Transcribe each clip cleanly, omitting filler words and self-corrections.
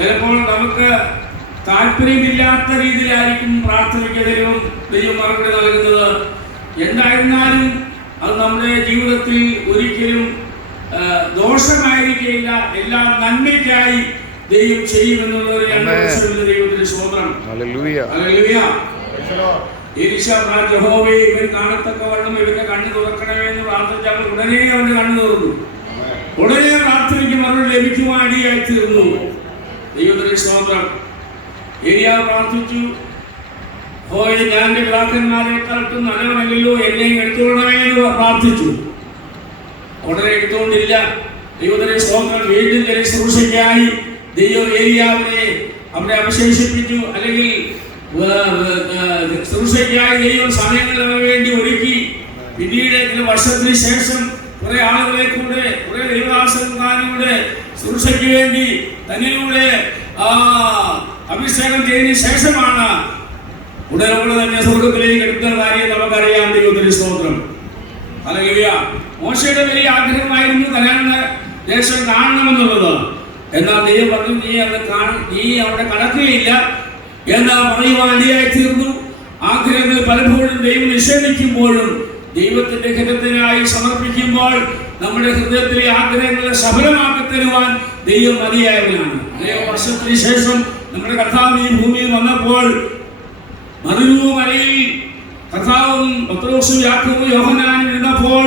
ചിലപ്പോൾ നമുക്ക് താല്പര്യമില്ലാത്ത രീതിയിലായിരിക്കും പ്രാർത്ഥനയ്ക്ക് ദൈവം മറുപടി നൽകുന്നത്. എന്തായിരുന്നാലും അത് നമ്മുടെ ജീവിതത്തിൽ ഒരിക്കലും ദോഷമായിരിക്കില്ല, എല്ലാം നന്മയ്ക്കായി ദൈവം ചെയ്യുമെന്നുള്ള ഒരു ദൈവത്തിന്റെ സ്തോത്രം. യഹോവേ, ഇവൻ കാണത്തക്കവണ്ണം ഇവന്റെ കണ്ണ് തുറക്കണമേ എന്ന് പ്രാർത്ഥിച്ചാൽ ഉടനെ അവന്റെ കണ്ണ് തുറന്നു. ഉടനെ പ്രാർത്ഥനയ്ക്ക് മറുപടി ലഭിക്കുവാനിടയായി തീർന്നു. ദൈവത്തിന്റെ സ്തോത്രം. ഏലിയാവ് പ്രാർത്ഥിച്ചു, യഹോവേ, ഞാൻ എന്റെ പിതാക്കന്മാരെക്കാളും നല്ലവനല്ലല്ലോ, എന്നെ എടുത്തുകൊള്ളണമേ എന്ന് പ്രാർത്ഥിച്ചു. ഉടനെ എടുത്തുകൊണ്ടില്ല. ദൈവത്തിന്റെ സ്തോത്രം. വീണ്ടും ചില ശുശ്രൂഷയ്ക്കായി ദൈവം ഏലിയാവിനെ അവിടെ അവശേഷിപ്പിച്ചു, അല്ലെങ്കിൽ ശുശ്രൂഷയ്ക്കായി ദൈവം സമയങ്ങൾ വേണ്ടി ഒരുക്കി. പിന്നീട് ചില വർഷത്തിന് ശേഷം കുറെ ആളുകളെ കൂടെ, കുറെ ദൈവദാസന്മാരുടെ ശുശ്രൂഷയ്ക്ക് വേണ്ടി തന്നിലൂടെ അഭിഷേകം ചെയ്തതിനു ശേഷമാണ് ഉടനോട് തന്നെ സ്വർഗത്തിലേക്ക് എടുത്ത കാര്യം നമുക്കറിയാം. ദൈവത്തിന്റെ സ്തോത്രം. ഹല്ലേലൂയ. മോശയുടെ വലിയ ആഗ്രഹമായിരുന്നു കനാൻ ദേശം കാണണമെന്നുള്ളത്. എന്നാൽ ദൈവം പറഞ്ഞു, നീ അവിടെ കടക്കുകയില്ല എന്ന് പറയുവാൻ ഇടയായി തീർന്നു. ആഗ്രഹങ്ങൾ പലപ്പോഴും ദൈവം നിഷേധിക്കുമ്പോഴും ദൈവത്തിന്റെ ഹിതത്തിനായി സമർപ്പിക്കുമ്പോൾ നമ്മുടെ ഹൃദയത്തിലെ ആഗ്രഹങ്ങളെ സഫലമാക്കി തരുവാൻ ദൈവം മതിയായവനാണ്. 7 വർഷത്തിന് ശേഷം നമ്മുടെ കർത്താവ് ഈ ഭൂമിയിൽ വന്നപ്പോൾ മരുഭൂ മലയിൽ കർത്താവും പത്രോസും യാക്കോബും യോഹന്നാനും ഇരുന്നപ്പോൾ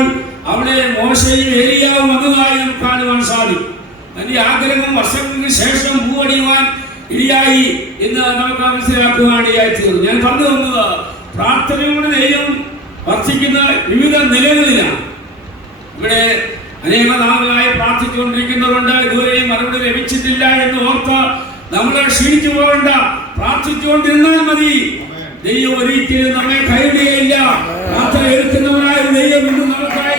അവിടെ മോശയും ഏലിയാവും വന്നതായി നമുക്ക് കാണുവാൻ സാധിക്കും. തന്റെ ആഗ്രഹം വർഷങ്ങൾക്ക് ശേഷം പൂവടിയുവാൻ ഇടയായി എന്ന് നമുക്ക് മനസ്സിലാക്കുവാൻ ഇടയായി തീർന്നു. ഞാൻ പറഞ്ഞു തന്നത് പ്രാർത്ഥനയുടെ ദൈവം വർദ്ധിക്കുന്ന വിവിധ നിലകളിലാണ്. ഇവിടെ അനേക നാളുകളായി പ്രാർത്ഥിച്ചുകൊണ്ടിരിക്കുന്നവരുണ്ട്. ഇതുവരെയും മറുപടി ലഭിച്ചിട്ടില്ല എന്ന് ഓർത്ത് നമ്മളെ ക്ഷീണിച്ചു പോകേണ്ട. പ്രാർത്ഥിച്ചുകൊണ്ടിരുന്നാൽ മതി. ദൈവം ഒരിക്കലും നമ്മെ കൈവിടുകയില്ല. പ്രാർത്ഥന എടുക്കുന്നവനായ ദൈവം ഇന്ന് നമുക്കായി